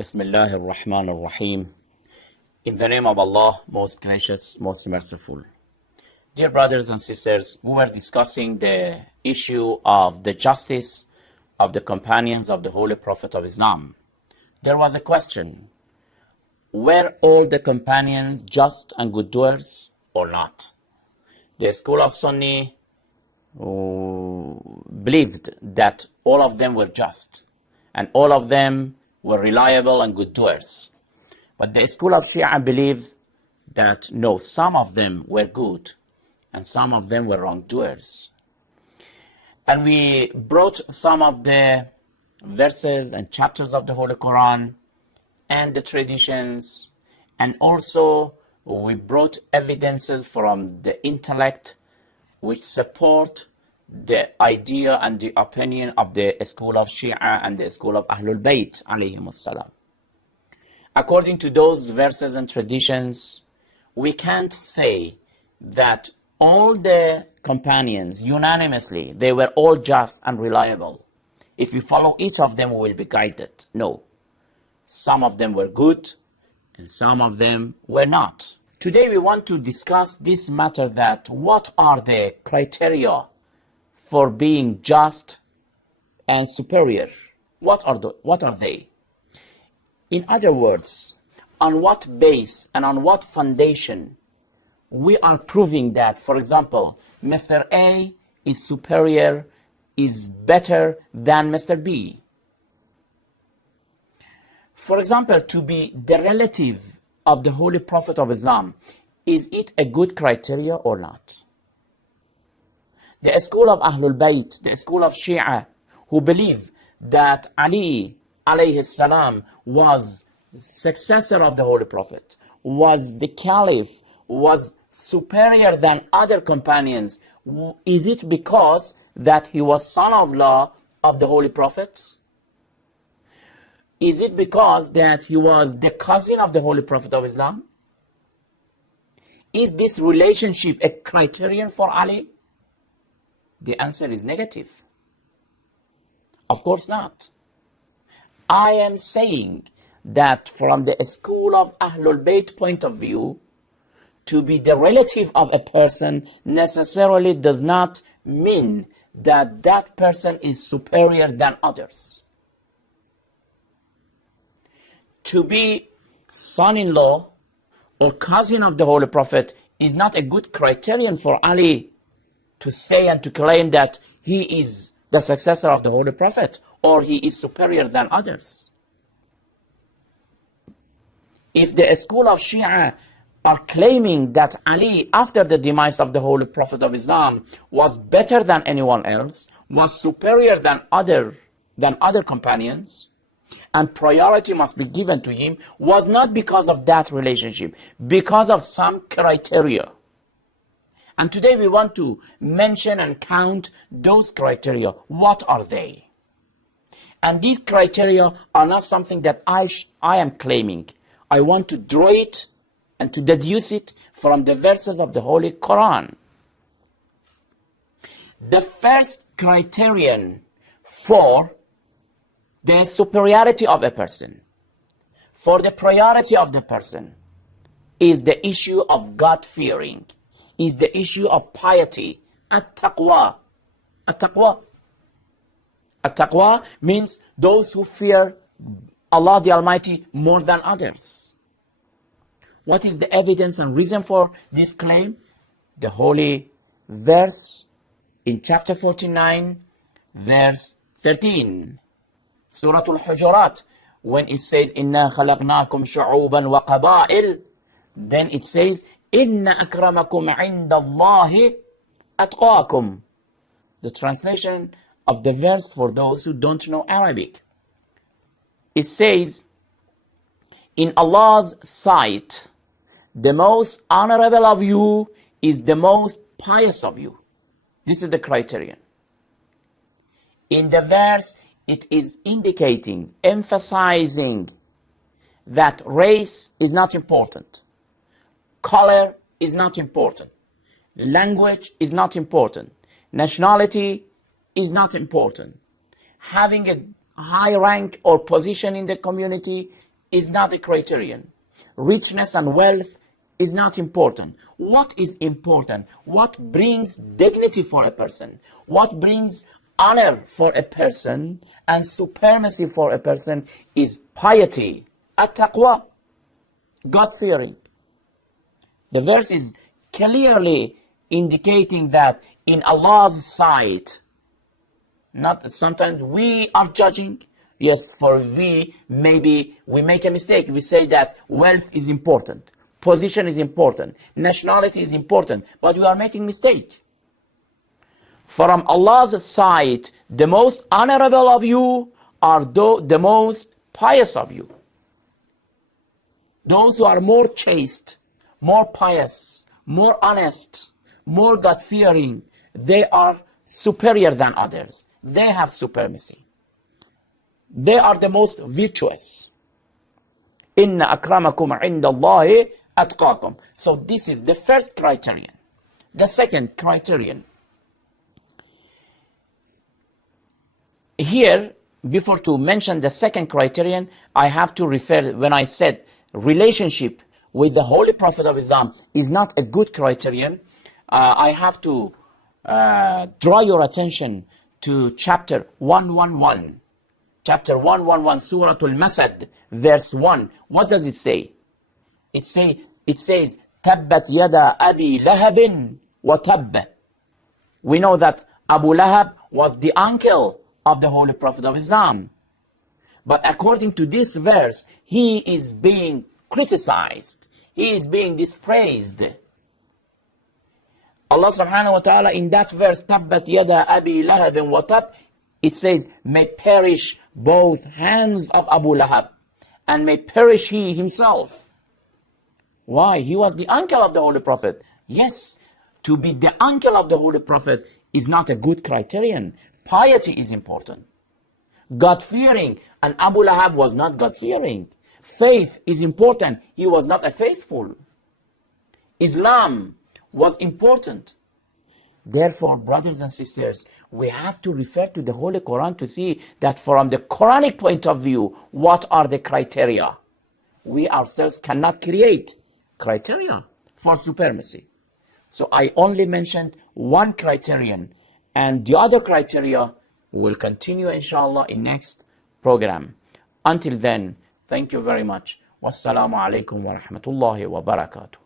Bismillah ar-Rahman ar-Rahim. In the name of Allah, most gracious, most merciful. Dear brothers and sisters, we were discussing the issue of the justice of the companions of the Holy Prophet of Islam. There was a question, were all the companions just and good doers or not? The school of Sunni believed that all of them were just and all of them were reliable and good doers. But the school of Shia believed that no, some of them were good and some of them were wrongdoers. And we brought some of the verses and chapters of the Holy Quran and the traditions, and also we brought evidences from the intellect which support the idea and the opinion of the school of Shia and the school of Ahlul Bayt alayhimus salam. According to those verses and traditions, we can't say that all the companions unanimously, they were all just and reliable. If we follow each of them, we will be guided. No. Some of them were good and some of them were not. Today we want to discuss this matter, that what are the criteria for being just and superior? What are they? In other words, on what base and on what foundation we are proving that, for example, Mr. A is superior, is better than Mr. B? For example, to be the relative of the Holy Prophet of Islam, is it a good criteria or not? The school of Ahlul Bayt, the school of Shia, who believe that Ali alayhi salam was successor of the Holy Prophet, was the Caliph, was superior than other companions, is it because that he was son-in-law of the Holy Prophet? Is it because that he was the cousin of the Holy Prophet of Islam? Is this relationship a criterion for Ali? The answer is negative. Of course not. I am saying that from the school of Ahlul Bayt point of view, to be the relative of a person necessarily does not mean that that person is superior than others. To be son-in-law or cousin of the Holy Prophet is not a good criterion for Ali to say and to claim that he is the successor of the Holy Prophet or he is superior than others. If the school of Shia are claiming that Ali, after the demise of the Holy Prophet of Islam, was better than anyone else, was superior than other companions, and priority must be given to him, was not because of that relationship, because of some criteria. And today we want to mention and count those criteria. What are they? And these criteria are not something that I am claiming. I want to draw it and to deduce it from the verses of the Holy Quran. The first criterion for the superiority of a person, for the priority of the person, is the issue of God-fearing, is the issue of piety, at-taqwa. At-taqwa. At-taqwa means those who fear Allah the Almighty more than others. What is the evidence and reason for this claim? The holy verse in chapter 49, verse 13. Surah Al-Hujurat, when it says, إِنَّا خَلَقْنَاكُمْ شُعُوبًا وَقَبَائِلٍ, then it says, إِنَّ أَكْرَمَكُمْ عِنْدَ اللَّهِ أَتْقَاكُمْ. The translation of the verse for those who don't know Arabic. It says, in Allah's sight, the most honorable of you is the most pious of you. This is the criterion. In the verse, it is indicating, emphasizing that race is not important. Color is not important. Language is not important. Nationality is not important. Having a high rank or position in the community is not a criterion. Richness and wealth is not important. What is important? What brings dignity for a person? What brings honor for a person and supremacy for a person is piety, at-taqwa, God-fearing. The verse is clearly indicating that in Allah's sight, not sometimes we are judging. Yes, maybe we make a mistake. We say that wealth is important, position is important, nationality is important, but we are making mistake. From Allah's sight, the most honorable of you are the most pious of you. Those who are more chaste, more pious, more honest, more God-fearing, they are superior than others. They have supremacy. They are the most virtuous. Inna akramakum indallahi atqakum. So this is the first criterion. The second criterion. Here, before to mention the second criterion, I have to refer, when I said relationship with the Holy Prophet of Islam is not a good criterion, I have to draw your attention to chapter 111. Chapter 111, Surah Al-Masad, verse 1. What does it say? It says, Tabbat yada Abi Lahabin wa Tabb. We know that Abu Lahab was the uncle of the Holy Prophet of Islam. But according to this verse, he is being criticized. He is being dispraised. Allah subhanahu wa ta'ala in that verse, Tabbat yada Abi Lahabin wa Tabb, it says, may perish both hands of Abu Lahab, and may perish he himself. Why? He was the uncle of the Holy Prophet. Yes, to be the uncle of the Holy Prophet is not a good criterion. Piety is important. God-fearing, and Abu Lahab was not God-fearing. Faith is important. He was not a faithful. Islam was important. Therefore, brothers and sisters, we have to refer to the Holy Quran to see that from the Quranic point of view, what are the criteria? We ourselves cannot create criteria for supremacy. So I only mentioned one criterion, and the other criteria will continue inshallah in next program. Until then, thank you very much. Wassalamu alaikum wa rahmatullahi wa barakatuh.